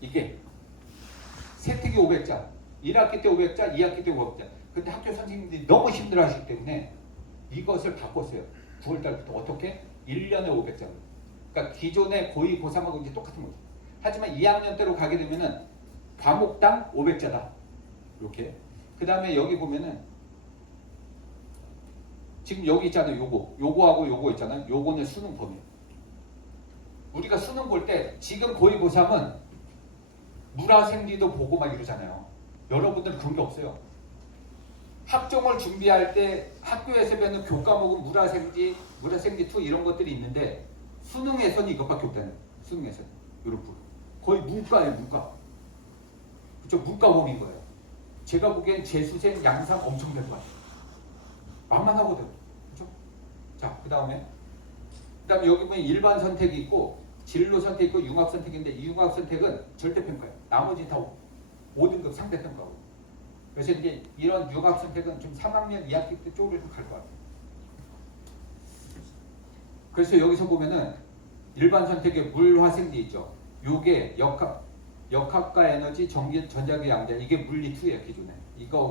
이게 세특이 500자, 1학기 때 500자, 2학기 때 500자. 근데 학교 선생님들이 너무 힘들어하시기 때문에 이것을 바꿨어요. 9월달부터 어떻게? 1년에 500자. 그러니까 기존의 고2, 고3하고 이제 똑같은 거죠. 하지만 2학년 때로 가게 되면은 과목당 500자다. 이렇게. 그 다음에 여기 보면은 지금 여기 있잖아요. 요거하고 요거 있잖아요. 요거는 수능 범위. 우리가 수능 볼 때 지금 고2, 고3은 물화생리도 보고 막 이러잖아요. 여러분들은 그런 게 없어요. 학종을 준비할 때 학교에서 배우는 교과목은 물화생리, 물화생리2 이런 것들이 있는데 수능에서는 이것밖에 없다는 거예요. 수능에서는. 여러분. 거의 문과예요, 문과. 그쵸? 문과 범위인 거예요. 제가 보기엔 재수생 양상 엄청 될 것 같아요. 만만하거든. 그쵸? 자, 그 다음에 여기 보면 일반 선택이 있고 진로 선택이 있고 융합 선택인데 이 융합 선택은 절대평가예요. 나머지 다 5등급 상대평가고. 그래서 이제 이런 융합 선택은 좀 3학년 2학기 때 쪽으로 좀 갈 것 같아요. 그래서 여기서 보면은 일반 선택에 물화생리 있죠. 요게 역학과 에너지, 전자기 양자 이게 물리 2예요 기존에. 이거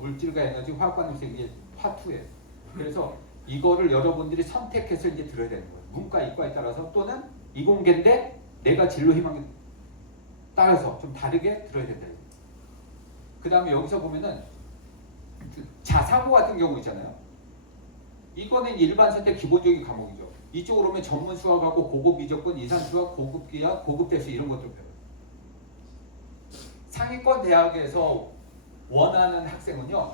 물질과 에너지, 화학 반응성 이게 화 2예요. 그래서 이거를 여러분들이 선택해서 이제 들어야 되는 거예요. 문과, 이과에 따라서 또는 이공계인데 내가 진로 희망에 따라서 좀 다르게 들어야 된다. 그 다음에 여기서 보면은 자사고 같은 경우 있잖아요. 이거는 일반 선택 기본적인 과목이죠. 이쪽으로 오면 전문 수학하고 고급 미적분, 이산 수학, 고급 기하, 고급 대수 이런 것들 배워요. 상위권 대학에서 원하는 학생은요.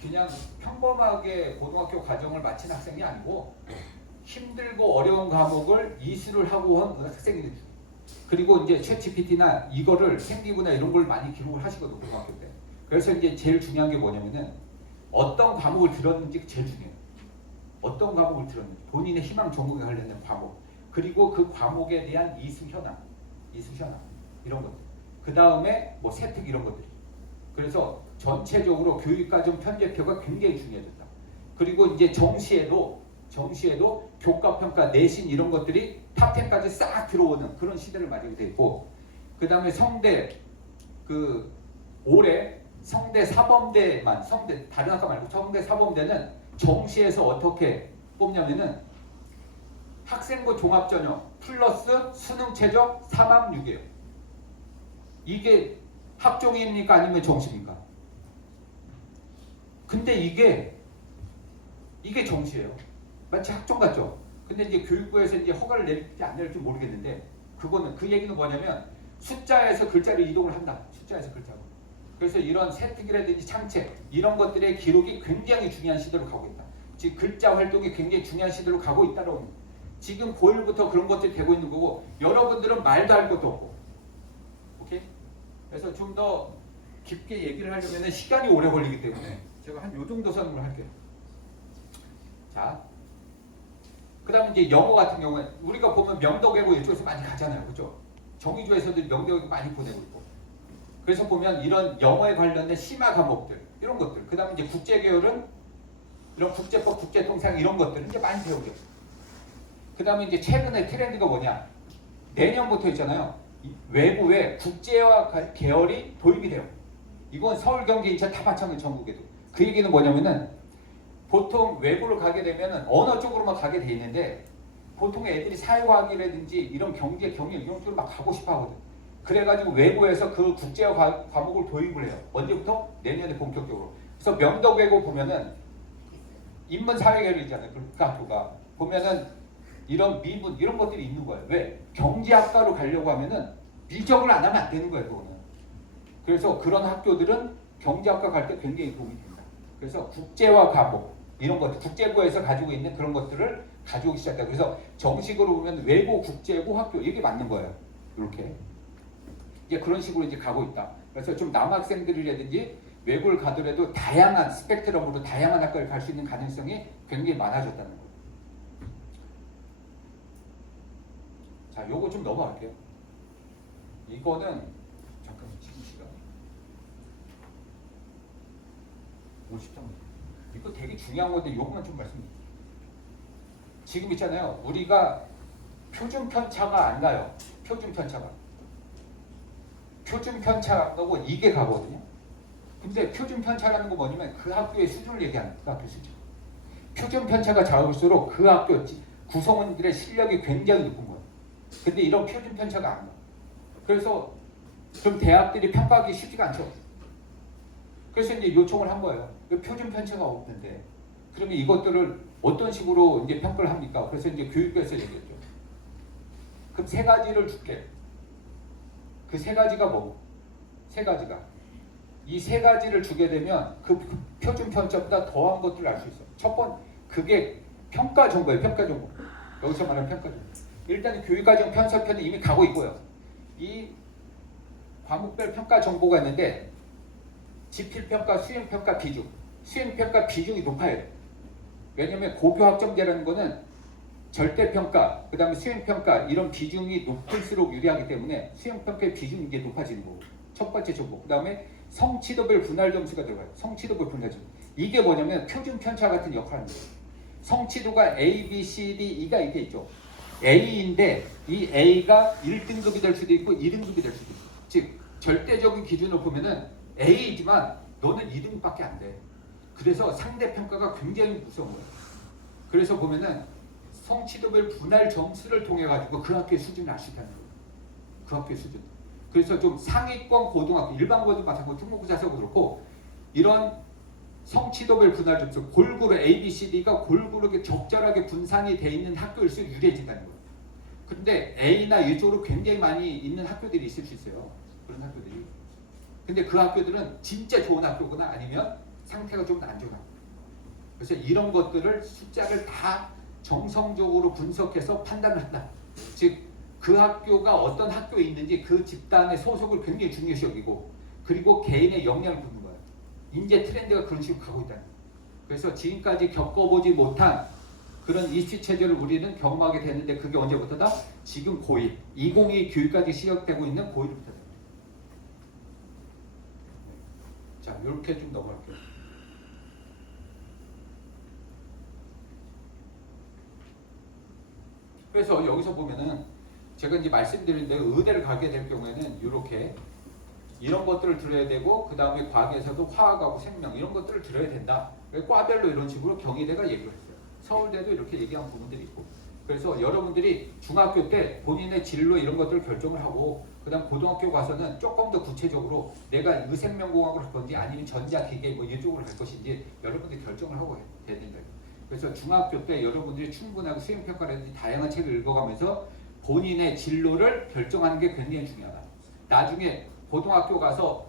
그냥 평범하게 고등학교 과정을 마친 학생이 아니고 힘들고 어려운 과목을 이수를 하고 온 학생들이 그리고 이제 챗GPT나 이거를 생기부나 이런 걸 많이 기록을 하시거든요. 고등학교 때. 그래서 이제 제일 중요한 게 뭐냐면은 어떤 과목을 들었는지 제일 중요해요. 어떤 과목을 들었는지 본인의 희망 전공에 관련된 과목 그리고 그 과목에 대한 이수 현황 이런 것들 그 다음에 뭐 세특 이런 것들이 그래서 전체적으로 교육과정 편제표가 굉장히 중요해졌다. 그리고 이제 정시에도 교과평가 내신 이런 것들이 탑10까지 싹 들어오는 그런 시대를 맞이하게 돼 있고 그 다음에 성대 올해 성대 사범대만 다른 학과 말고 성대 사범대는 정시에서 어떻게 뽑냐면은 학생부 종합전형 플러스 수능 최저 3합 6이에요. 이게 학종입니까 아니면 정시입니까? 근데 이게 정시예요. 마치 학종 같죠? 근데 이제 교육부에서 이제 허가를 낼지 안 낼지 모르겠는데 그 얘기는 뭐냐면 숫자에서 글자로 이동을 한다. 숫자에서 글자로. 그래서 이런 세특이라든지 창책 이런 것들의 기록이 굉장히 중요한 시대로 가고 있다. 즉 글자 활동이 굉장히 중요한 시대로 가고 있다라고 합니다. 지금 고1부터 그런 것들이 되고 있는 거고 여러분들은 말도 할 것도 없고 오케이? 그래서 좀 더 깊게 얘기를 하려면 시간이 오래 걸리기 때문에 제가 한 요 정도 선을 할게요. 자, 그 다음에 이제 영어 같은 경우는 우리가 보면 명덕외고 이쪽에서 많이 가잖아요. 그죠? 정의조에서도 명덕외고 많이 보내고 있고 그래서 보면 이런 영어에 관련된 심화 과목들 이런 것들 그 다음에 이제 국제계열은 이런 국제법, 국제통상 이런 것들을 이제 많이 배우게 그 다음에 이제 최근에 트렌드가 뭐냐 내년부터 있잖아요. 외부에 국제화 계열이 도입이 돼요. 이건 서울, 경기, 인천 다 마찬가지 전국에도 그 얘기는 뭐냐면은 보통 외부를 가게 되면은 언어 쪽으로만 가게 돼 있는데 보통 애들이 사회과학이라든지 이런 경제, 경영 이런 쪽으로 막 가고 싶어 하거든. 그래가지고 외부에서 그 국제화 과목을 도입을 해요. 언제부터? 내년에 본격적으로. 그래서 명덕외고 보면은 인문사회계열이잖아요. 그 학교가 보면은 이런 미분 이런 것들이 있는 거예요. 왜? 경제학과로 가려고 하면은 미적을 안 하면 안 되는 거예요. 그거는. 그래서 그런 학교들은 경제학과 갈 때 굉장히 도움이 된다. 그래서 국제화 과목 이런 것들 국제부에서 가지고 있는 그런 것들을 가져오기 시작했다. 그래서 정식으로 보면 외고 국제고 학교 이게 맞는 거예요. 이렇게 이제 그런 식으로 이제 가고 있다. 그래서 좀 남학생들이라든지 외고를 가더라도 다양한 스펙트럼으로 다양한 학과를 갈 수 있는 가능성이 굉장히 많아졌다는 거예요. 자, 요거 좀 넘어갈게요. 이거는 잠깐만 지금 시간 50점. 이거 되게 중요한 건데 요것만 좀 말씀드릴게요. 지금 있잖아요. 우리가 표준 편차가 안 나요. 표준 편차가. 표준 편차라고 이게 가거든요. 근데 표준 편차라는 거 뭐냐면 그 학교의 수준을 얘기하는 그 학교 수준. 표준 편차가 작을수록 그 학교 구성원들의 실력이 굉장히 높은 거예요. 근데 이런 표준 편차가 안 나와. 그래서 좀 대학들이 평가하기 쉽지가 않죠. 그래서 이제 요청을 한 거예요. 표준 편차가 없는데 그러면 이것들을 어떤 식으로 이제 평가를 합니까? 그래서 이제 교육부에서 얘기했죠. 그럼 세 가지를 줄게. 그 세 가지가 뭐? 세 가지가. 이 세 가지를 주게 되면 그 표준 편차보다 더한 것들을 알 수 있어. 첫 번, 그게 평가 정보예요. 평가 정보. 여기서 말하는 평가 정보. 일단 교육과정 편성편이 이미 가고 있고요. 이 과목별 평가 정보가 있는데 지필평가, 수행평가 비중. 수행평가 비중이 높아야 돼. 왜냐면 고교 학점제라는 거는 절대평가, 그 다음에 수행평가 이런 비중이 높을수록 유리하기 때문에 수행평가의 비중이 이제 높아지는 거고. 첫 번째 정보. 그 다음에 성취도별 분할 점수가 들어가요. 성취도별 분할 점수. 이게 뭐냐면 표준 편차 같은 역할을 합니다. 성취도가 A, B, C, D, E가 이렇게 있죠. A인데 이 A가 1등급이 될 수도 있고 2등급이 될 수도 있고. 즉 절대적인 기준으로 보면은 A이지만 너는 2등급밖에 안 돼. 그래서 상대평가가 굉장히 무서운 거예요. 그래서 보면은 성취도별 분할 점수를 통해 가지고 그 학교의 수준을 알 수 있다는 거예요. 그 학교의 수준. 그래서 좀 상위권 고등학교, 일반 고등학교 마찬가지고 특목고 자사고 그렇고 이런 성취도별 분할 점수 골고루 A, B, C, D가 골고루 적절하게 분산이 돼 있는 학교일수록 유리해진다는 거예요. 근데 A나 이쪽으로 굉장히 많이 있는 학교들이 있을 수 있어요. 그런 학교들이. 근데 그 학교들은 진짜 좋은 학교거나 아니면 상태가 좀 안 좋은 학교. 그래서 이런 것들을 숫자를 다 정성적으로 분석해서 판단을 한다. 즉 그 학교가 어떤 학교에 있는지 그 집단의 소속을 굉장히 중요시 여기고 그리고 개인의 역량을 보는 거예요. 인재 트렌드가 그런 식으로 가고 있다는 거예요. 그래서 지금까지 겪어보지 못한 그런 입시 체제를 우리는 경험하게 됐는데 그게 언제부터다? 지금 고1, 2022 교육까지 시작되고 있는 고1부터. 자, 이렇게 좀 넘어갈게요. 그래서 여기서 보면은 제가 이제 말씀드렸는데 의대를 가게 될 경우에는 이렇게 이런 것들을 들어야 되고 그 다음에 과학에서도 화학하고 생명 이런 것들을 들어야 된다. 과별로 이런 식으로 경희대가 얘기를 했어요. 서울대도 이렇게 얘기한 부분들이 있고. 그래서 여러분들이 중학교 때 본인의 진로 이런 것들을 결정을 하고 그 다음 고등학교 가서는 조금 더 구체적으로 내가 의생명공학을 할 건지 아니면 전자기계 뭐 이쪽으로 갈 것인지 여러분들이 결정을 하고 해야 된다. 그래서 중학교 때 여러분들이 충분하게 수행평가라든지 다양한 책을 읽어가면서 본인의 진로를 결정하는 게 굉장히 중요하다. 나중에 고등학교 가서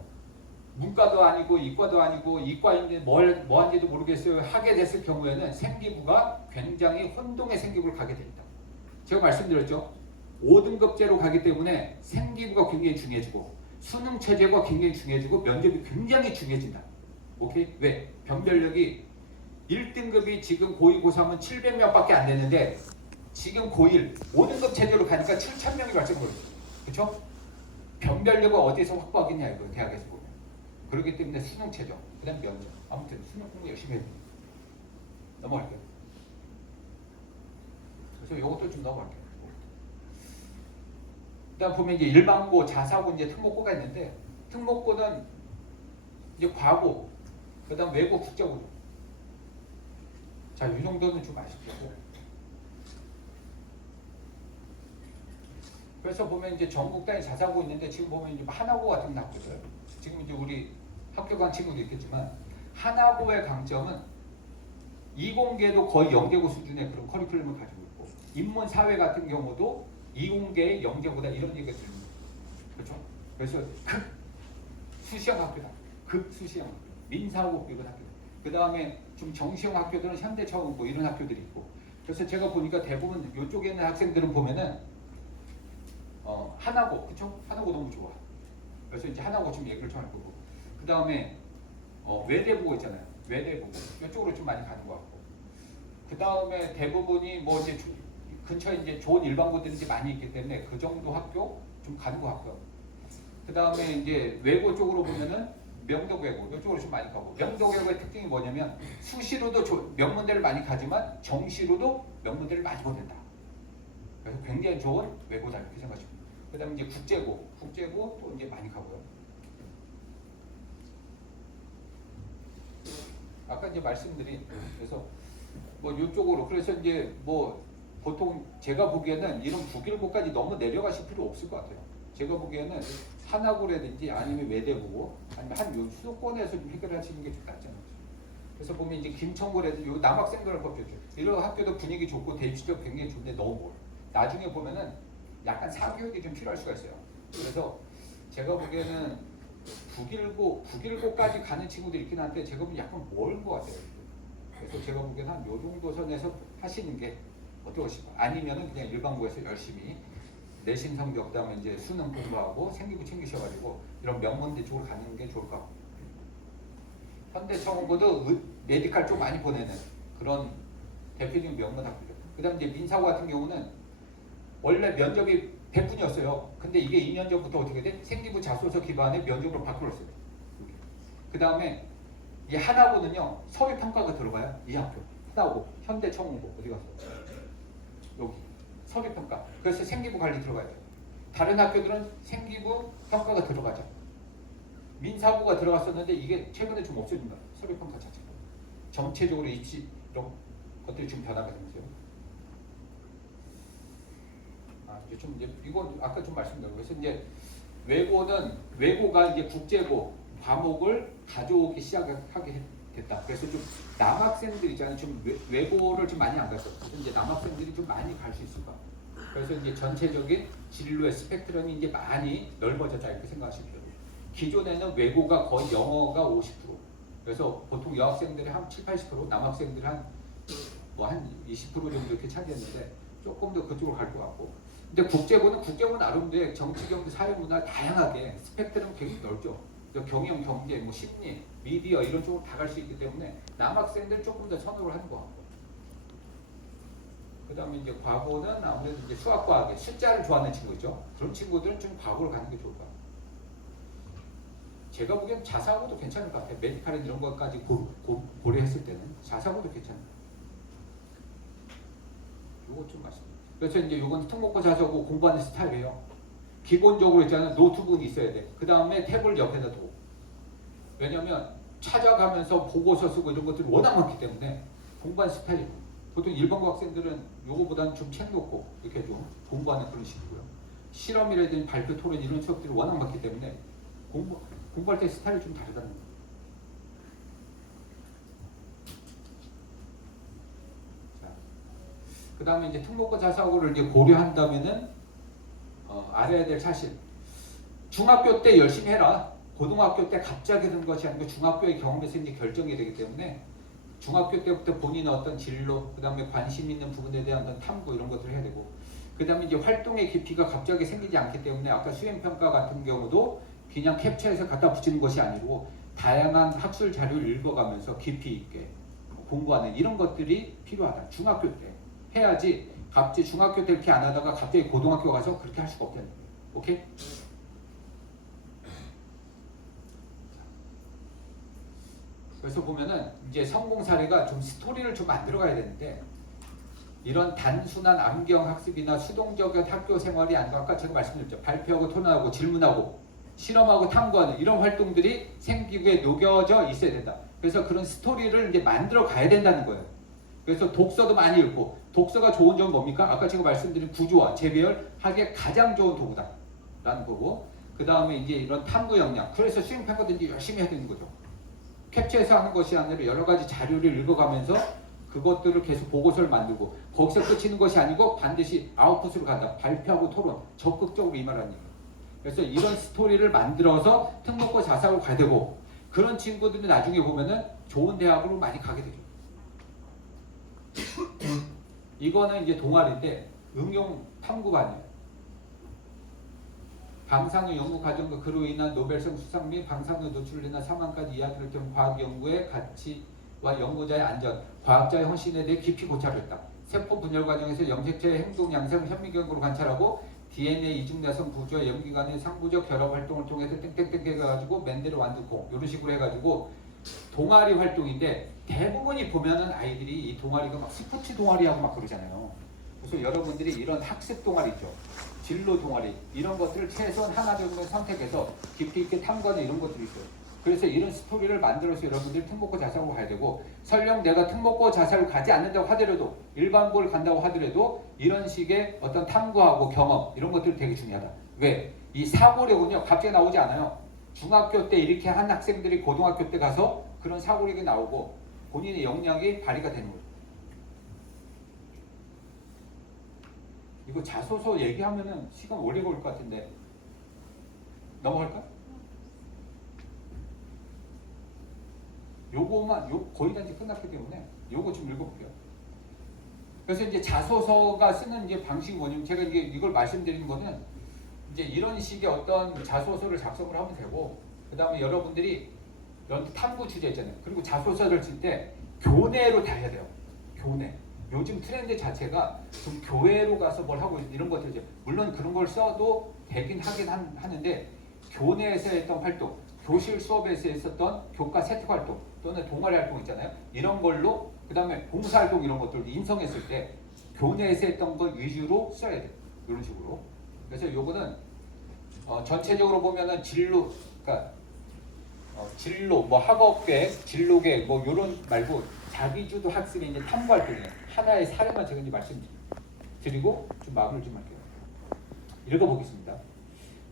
문과도 아니고 이과도 아니고 이과인데 뭐 한지도 모르겠어요 하게 됐을 경우에는 생기부가 굉장히 혼동의 생기부를 가게 됩니다. 제가 말씀드렸죠. 5등급제로 가기 때문에 생기부가 굉장히 중요해지고 수능 체제가 굉장히 중요해지고 면접이 굉장히 중요해진다. 오케이? 왜? 변별력이 1등급이 지금 고2, 고3은 700명밖에 안 되는데 지금 고1 5등급 체제로 가니까 7,000명이 발생거려요. 그렇죠? 변별력을 어디서 확보하겠냐 이거 대학에서 보면. 그렇기 때문에 수능 체제, 그다음 면접. 아무튼 수능 공부 열심히 해야 돼요. 넘어갈게요. 그래서 이것도 좀 넘어갈게요. 그다음 보면 이제 일반고, 자사고, 이제 특목고가 있는데 특목고는 이제 과고, 그다음 외고, 국제고. 자, 이 정도는 좀 아시죠? 그래서 보면 이제 전국 단위 자사고 있는데 지금 보면 이제 하나고 같은 학교들 지금 이제 우리 학교 간 친구도 있겠지만 하나고의 강점은 이공계도 거의 영재고 수준의 그런 커리큘럼을 가지고 있고 인문 사회 같은 경우도 이공계의 영재고다 이런 얘기가 들립니다. 그렇죠? 그래서 극 수시형 학교다. 극 수시형 학교. 민사고 이런 학교. 그 다음에 좀 정시형 학교들은 현대차고 뭐 이런 학교들이 있고. 그래서 제가 보니까 대부분 이쪽에 있는 학생들은 보면은 하나고, 그쵸? 하나고 너무 좋아. 그래서 이제 하나고 좀 얘기를 좀 할 거고. 그 다음에 외대보고 있잖아요. 외대보고. 이쪽으로 좀 많이 가는 것 같고. 그 다음에 대부분이 뭐 이제 근처에 이제 좋은 일반고들이 이제 많이 있기 때문에 그 정도 학교 좀 가는 것 같고요. 그 다음에 이제 외고 쪽으로 보면은 명덕외고 이쪽으로 좀 많이 가고. 명덕외고의 특징이 뭐냐면 수시로도 명문대를 많이 가지만 정시로도 명문대를 많이 보낸다. 그래서 굉장히 좋은 외고다 이렇게 생각하시면. 그 다음에 이제 국제고. 국제고 또 이제 많이 가고요. 아까 이제 말씀드린 그래서 뭐 이쪽으로 그래서 이제 뭐 보통 제가 보기에는 이런 북일고까지 너무 내려가실 필요 없을 것 같아요. 제가 보기에는 한화고라든지 아니면 외대고고 아니면 한 수도권에서 좀 해결하시는 게 좀 낫잖아요. 그래서 보면 이제 김천고라든지 요 남학생들을 뽑혔죠. 이런 학교도 분위기 좋고 대입시도 굉장히 좋은데 너무 멀. 나중에 보면은 약간 사교육이 좀 필요할 수가 있어요. 그래서 제가 보기에는 북일고까지 가는 친구들이 있긴 한데 제가 보기엔 약간 멀은 것 같아요. 그래서 제가 보기에는 한 요 정도 선에서 하시는 게 어떠실까? 아니면은 그냥 일반고에서 열심히 내신 성적 그다음에 이제 수능 공부하고 생기부 챙기셔가지고 이런 명문대 쪽으로 가는 게 좋을 것 같고 현대청원고도 메디칼 쪽 많이 보내는 그런 대표적인 명문 학교죠. 그다음 이제 민사고 같은 경우는 원래 면접이 100분이었어요. 근데 이게 2년 전부터 어떻게 돼? 생기부 자소서 기반의 면접으로 바뀌었어요. 그 다음에 이 하나고는요 서류 평가가 들어가요. 이 학교 하나고 현대청원고 어디 갔어? 여기 서류 평가. 그래서 생기부 관리 들어가야 돼요. 다른 학교들은 생기부 평가가 들어가죠. 민사고가 들어갔었는데 이게 최근에 좀 없어진 거예요. 서류 평가 자체가. 전체적으로 입시 이런 것들이 좀 변화가 되면서요. 좀 이제 이거 아까 좀 말씀드렸고 그래서 이제 외고가 이제 국제고 과목을 가져오기 시작하게 됐다. 그래서 좀 남학생들 있잖아요. 좀 외고를 좀 많이 안 갔어. 그래서 이제 남학생들이 좀 많이 갈 수 있을 것 같아요. 그래서 이제 전체적인 진로의 스펙트럼이 이제 많이 넓어졌다 이렇게 생각하시면 돼요. 기존에는 외고가 거의 영어가 50%. 그래서 보통 여학생들이 한 7, 80%, 남학생들이 한 20% 정도 이렇게 차지했는데 조금 더 그쪽으로 갈 것 같고. 근데 국제고는 나름대로 정치, 경제, 사회, 문화 다양하게 스펙트럼 굉장히 넓죠. 경영, 경제, 뭐 심리, 미디어 이런 쪽으로 다 갈 수 있기 때문에 남학생들 조금 더 선호를 하는 것 같고. 그다음에 이제 과고는 아무래도 이제 수학과학에 숫자를 좋아하는 친구죠. 그런 친구들은 좀 과고를 가는 게 좋을 것 같아요. 제가 보기엔 자사고도 괜찮을 것 같아요. 메디칼 이런 것까지 고려했을 때는 자사고도 괜찮아요. 요거 좀 말씀드릴게요. 그래서 이제 요건 특목고 자사고 공부하는 스타일이에요. 기본적으로 있잖아요. 노트북이 있어야 돼. 그 다음에 탭을 옆에다 둬. 왜냐면 찾아가면서 보고서 쓰고 이런 것들이 워낙 많기 때문에 공부하는 스타일이고 보통 일반고 학생들은 요거보다는 좀 책 놓고 이렇게 좀 공부하는 그런 식이고요. 실험이라든지 발표 토론 이런 수업들이 워낙 많기 때문에 공부할 때 스타일이 좀 다르다는 거예요. 그 다음에 이제 특목고 자사고를 이제 고려한다면은 알아야 될 사실. 중학교 때 열심히 해라. 고등학교 때 갑자기 든 것이 아니고 중학교의 경험에서 이제 결정이 되기 때문에 중학교 때부터 본인의 어떤 진로, 그 다음에 관심 있는 부분에 대한 어떤 탐구 이런 것들을 해야 되고, 그 다음에 이제 활동의 깊이가 갑자기 생기지 않기 때문에 아까 수행평가 같은 경우도 그냥 캡처해서 갖다 붙이는 것이 아니고 다양한 학술 자료를 읽어가면서 깊이 있게 공부하는 이런 것들이 필요하다. 중학교 때 해야지 갑자기 중학교 때 이렇게 안 하다가 갑자기 고등학교 가서 그렇게 할 수가 없다는 거예요. 오케이? 그래서 보면은 이제 성공 사례가 좀 스토리를 좀 만들어가야 되는데 이런 단순한 암경 학습이나 수동적인 학교 생활이 아니고 아까 제가 말씀드렸죠. 발표하고 토론하고 질문하고 실험하고 탐구하는 이런 활동들이 생기부에 녹여져 있어야 된다. 그래서 그런 스토리를 이제 만들어 가야 된다는 거예요. 그래서 독서도 많이 읽고 독서가 좋은 점은 뭡니까? 아까 제가 말씀드린 구조화, 재배열하기에 가장 좋은 도구다라는 거고 그 다음에 이제 이런 탐구 역량 그래서 수행평가도 이제 열심히 해야 되는 거죠. 캡처해서 하는 것이 아니라 여러 가지 자료를 읽어가면서 그것들을 계속 보고서를 만들고 거기서 끝이는 것이 아니고 반드시 아웃풋으로 간다. 발표하고 토론, 적극적으로 임하라는 얘기예요. 그래서 이런 스토리를 만들어서 특목고 자사고 가야 되고 그런 친구들이 나중에 보면은 좋은 대학으로 많이 가게 되죠. 이거는 이제 동아리인데 응용 탐구반이에요. 방사능 연구 과정과 그로 인한 노벨상 수상 및 방사능 노출로 인한 사망까지 이야기를 통해 과학 연구의 가치와 연구자의 안전, 과학자의 헌신에 대해 깊이 고찰했다. 세포 분열 과정에서 염색체의 행동 양상을 현미경으로 관찰하고 DNA 이중내성 구조와 염기 간의 상부적 결합 활동을 통해서 땡땡땡 해가지고 맨델을 완두콩 이런 식으로 해가지고 동아리 활동인데 대부분이 보면은 아이들이 이 동아리가 막 스포츠 동아리하고 막 그러잖아요. 그래서 여러분들이 이런 학습 동아리 있죠. 진로 동아리 이런 것들을 최소한 하나 정도 선택해서 깊이 있게 탐구하는 이런 것들이 있어요. 그래서 이런 스토리를 만들어서 여러분들이 특목고 자사고 가야 되고, 설령 내가 특목고 자사를 가지 않는다고 하더라도 일반고를 간다고 하더라도 이런 식의 어떤 탐구하고 경험 이런 것들이 되게 중요하다. 왜? 이 사고력은요 갑자기 나오지 않아요. 중학교 때 이렇게 한 학생들이 고등학교 때 가서 그런 사고력이 나오고 본인의 역량이 발휘가 되는 거예요. 이거 자소서 얘기하면은 시간 오래 걸릴 것 같은데 넘어갈까? 요거만 거의 다 이제 끝났기 때문에 요거 좀 읽어볼게요. 그래서 이제 자소서가 쓰는 이제 방식이 뭐냐면, 제가 이제 이걸 말씀드리는 거는 이제 이런 식의 어떤 자소서를 작성을 하면 되고, 그 다음에 여러분들이 이런 탐구 주제 있잖아요. 그리고 자소서를 쓸 때 교내로 다 해야 돼요. 교내. 요즘 트렌드 자체가 좀 교회로 가서 뭘 하고 이런 것들 이제 물론 그런 걸 써도 되긴 하는데, 교내에서 했던 활동, 교실 수업에서 했었던 교과 세특 활동 또는 동아리 활동 있잖아요. 이런 걸로, 그 다음에 봉사활동 이런 것들 인성했을 때 교내에서 했던 것 위주로 써야 돼요. 이런 식으로. 그래서 요거는 전체적으로 보면은 진로, 그러니까 진로, 뭐 학업계획, 진로계획 뭐 요런 말고 자기주도 학습의 이제 탐구 활동이에요. 하나의 사례만 제가 이제 말씀드리고 좀 마무리를 좀 할게요. 읽어보겠습니다.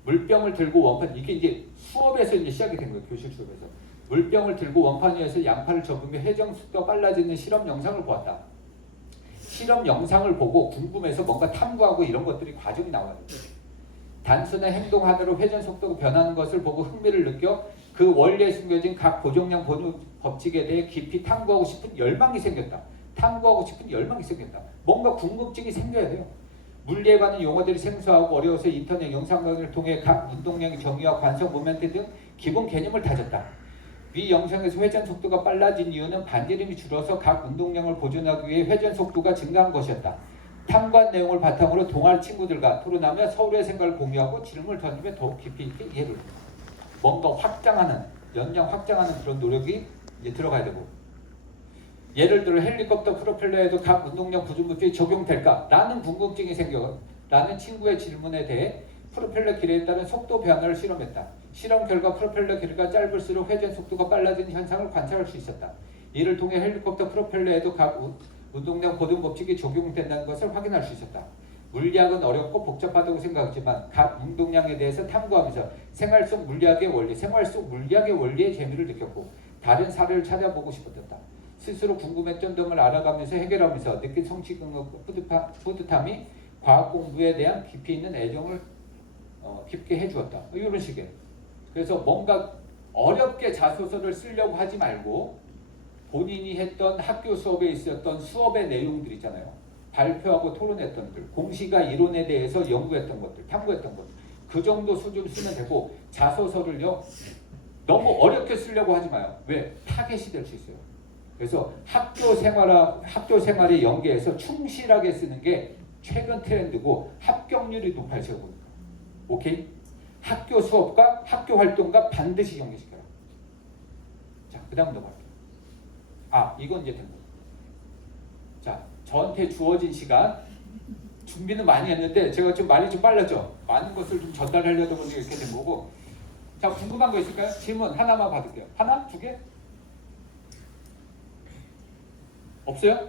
물병을 들고 원판, 이게 이제 수업에서 이제 시작이 된 거예요. 교실 수업에서. 물병을 들고 원판 위에서 양팔을 접으며 회전 속도가 빨라지는 실험 영상을 보았다. 실험 영상을 보고 궁금해서 뭔가 탐구하고 이런 것들이 과정이 나와요. 단순한 행동 하나로 회전 속도가 변하는 것을 보고 흥미를 느껴 그 원리에 숨겨진 각 고정량 번호 법칙에 대해 깊이 탐구하고 싶은 열망이 생겼다. 탐구하고 싶은 열망이 생겼다. 뭔가 궁금증이 생겨야 돼요. 물리에 관한 용어들이 생소하고 어려워서 인터넷 영상 강의를 통해 각 운동량의 정의와 관성 모멘트 등 기본 개념을 다졌다. 위 영상에서 회전 속도가 빨라진 이유는 반지름이 줄어서 각 운동량을 보존하기 위해 회전 속도가 증가한 것이었다. 탐구한 내용을 바탕으로 동아리 친구들과 토론하며 서로의 생각을 공유하고 질문을 던지며 더욱 깊이 있게 이해를 합니다. 뭔가 확장하는, 연량 확장하는 그런 노력이 이제 들어가야 되고, 예를 들어 헬리콥터 프로펠러에도 각 운동량 부준법칙이 적용될까? 라는 궁금증이 생겨 라는 친구의 질문에 대해 프로펠러 길에 따른 속도 변화를 실험했다. 실험 결과 프로펠러 길이가 짧을수록 회전 속도가 빨라지는 현상을 관찰할 수 있었다. 이를 통해 헬리콥터 프로펠러에도 각 운동량 고등법칙이 적용된다는 것을 확인할 수 있었다. 물리학은 어렵고 복잡하다고 생각했지만 각 운동량에 대해서 탐구하면서 생활 속 물리학의 원리에 재미를 느꼈고 다른 사례를 찾아보고 싶었다. 스스로 궁금했던 점을 알아가면서 해결하면서 느낀 성취감과 뿌듯함이 과학 공부에 대한 깊이 있는 애정을 깊게 해주었다. 이런 식의. 그래서 뭔가 어렵게 자소서를 쓰려고 하지 말고 본인이 했던 학교 수업에 있었던 수업의 내용들 있잖아요. 발표하고 토론했던 들, 공시가 이론에 대해서 연구했던 것들, 탐구했던 것들. 그 정도 수준 쓰면 되고, 자소서를요 너무 어렵게 쓰려고 하지 마요. 왜? 타겟이 될 수 있어요. 그래서 학교 생활에 연계해서 충실하게 쓰는 게 최근 트렌드고 합격률이 높아요. 제가 보니까. 오케이? 학교 수업과 학교 활동과 반드시 연계시켜요. 자, 그 다음 넘어갈게요. 이건 이제 된 거예요. 자, 저한테 주어진 시간 준비는 많이 했는데 제가 좀 말이 좀 빨랐죠. 많은 것을 좀 전달하려다 보니까 이렇게 된 거고. 자, 궁금한 거 있을까요? 질문 하나만 받을게요. 하나? 두 개? 없어요?